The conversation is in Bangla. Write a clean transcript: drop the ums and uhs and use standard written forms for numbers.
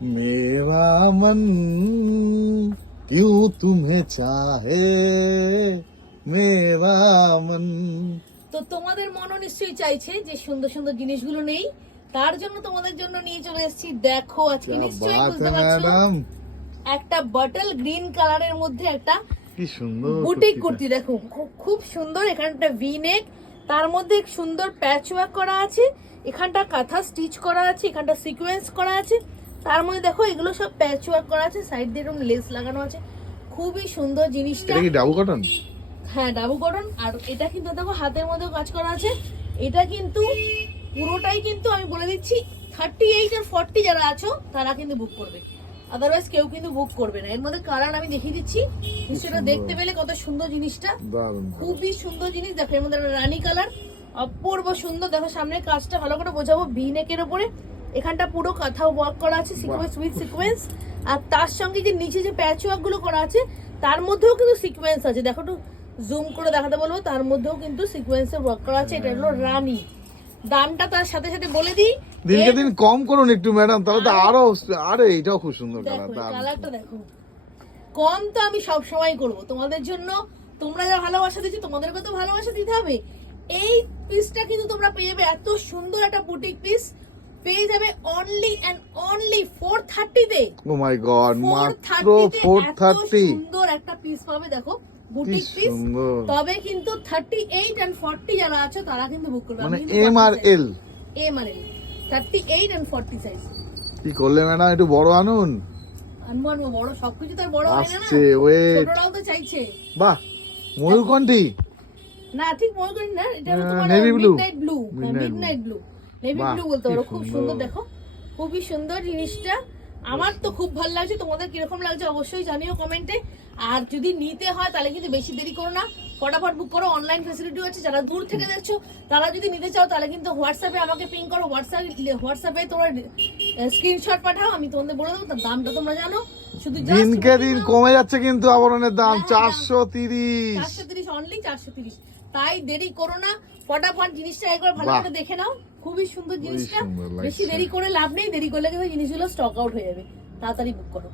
मेरा मन क्यों तुम्हें चाहे मेरा मन। তো তোমাদের মনও নিশ্চয়ই চাইছে যে সুন্দর সুন্দর জিনিসগুলো নেই, তার জন্য তোমাদের জন্য নিয়ে চলে এসেছি। দেখো আজকে क्या নিশ্চয়ই बात বুঝতে है পারছো, मैडम, একটা বটল গ্রিন কালারের মধ্যে একটা কি সুন্দর বুটিক কুর্তিটা। কুর্তি। দেখো খুব সুন্দর, এখানটা ভি নেক, তার মধ্যে এক সুন্দর প্যাচ ওয়ার্ক করা আছে, এখানটা কাঁথা স্টিচ করা আছে, এখানটা সিকোয়েন্স করা আছে, তার মধ্যে দেখো এগুলো সব প্যাচ ওয়ার্ক করা আছে, সাইড দিয়ে এরকম লেস লাগানো আছে। খুবই সুন্দর জিনিসটা। এটা কি ডাবল কটন? হ্যাঁ ডাবু কটন। আর এটা কিন্তু দেখো হাতের মধ্যেও কাজ করা আছে। এটা কিন্তু পুরোটাই কিন্তু আমি বলে দিচ্ছি 38 আর 40 যারা আছো তারা কিন্তু বুক করবে, আদারওয়াইজ কেউ কিন্তু বুক করবে না। এর মধ্যে কালার আমি দেখিয়ে দিচ্ছি, নিশ্চয়ই দেখতে পেলে কত সুন্দর জিনিসটা। দারুণ। খুবই সুন্দর জিনিস। দেখো এর মধ্যে একটা রানী কালার, অপূর্ব সুন্দর। দেখো সামনের কাজটা ভালো করে বোঝাবো, ভি নেকের উপরে এখানটা পুরো কাঁথা ওয়ার্ক করা আছে, সিকোয়েন্স উইথ সিকোয়েন্স। আর তার সঙ্গে যে নিচে যে প্যাচ ওয়ার্ক গুলো করা আছে তার মধ্যেও কিন্তু সিকোয়েন্স আছে। দেখো একটু জুম করে দেখাতে বলবো, তার মধ্যেও কিন্তু সিকোয়েন্সের ওয়ার্ক করা আছে। এটা হলো রানী। দামটা তার সাথে সাথে বলে দিই, দিনকে দিন কম করুন একটু ম্যাডাম, তাহলে তো আরো। আরে এটাও খুব সুন্দর দেখো কালার। কালারটা দেখো। কম তো আমি সব সময় করব তোমাদের জন্য, তোমরা যা ভালোবাসা দিচ্ছ তোমাদেরকে তো ভালোবাসা দিতে হবে। এই পিসটা কিন্তু তোমরা পেয়ে যাবে, এত সুন্দর একটা বুটিক পিস পেয়ে যাবে অনলি এন্ড অনলি 430 তে। ও মাই গড, মাত্র 430। সুন্দর একটা পিস পাবে। দেখো কি বুটিক পিস, সুন্দর। তবে কিন্তু 38 এন্ড 40 যারা আছে তারা কিন্তু বুক করবে। মানে M R L, M R L 38 and 40 size. কি করলে ম্যাডাম, একটু বড় আনুন। আনবো বড়, সবকিছু তার বড় হয় না না, আসছে ওয়েট। ছোটরাও তো চাইছে। বাহ, ময়ূরকণ্ঠী। না ঠিক মনে করি না, এটা হলো তোমার Navy blue। Midnight blue. Midnight blue, navy বাহ, ব্লু বলতে কি পারো। খুব সুন্দর। সুন্দর। দেখো খুবই সুন্দর জিনিসটা, আমার তো খুব ভালো লাগছে। তোমাদের কিরকম লাগছে অবশ্যই জানিও কমেন্টে। আর যদি নিতে হয় তাহলে কিন্তু বেশি দেরি করো না, ফটাফট বুক করো। অনলাইন ফ্যাসিলিটি আছে, যারা দূর থেকে দেখছো তারা যদি নিতে চাও তাহলে কিন্তু হোয়াটসঅ্যাপে আমাকে পিং করো। হোয়াটসঅ্যাপে তোমরা স্ক্রিনশট পাঠাও, আমি তোমাদের বলে দেবো। তার দামটা তোমরা জানো, শুধু দিনকে দিন কমে যাচ্ছে কিন্তু আবরণের দাম। হ্যাঁ, 430। 430, অনলি 430। তাই দেরি করো না, ফটাফট জিনিসটা একবার ভালো বাহ। করে দেখে নাও। খুবই সুন্দর জিনিসটা, সুন্দর লাগছে। বেশি দেরি করে লাভ নেই, দেরি করলে কিন্তু জিনিসগুলো স্টক আউট হয়ে যাবে। তাড়াতাড়ি বুক করো।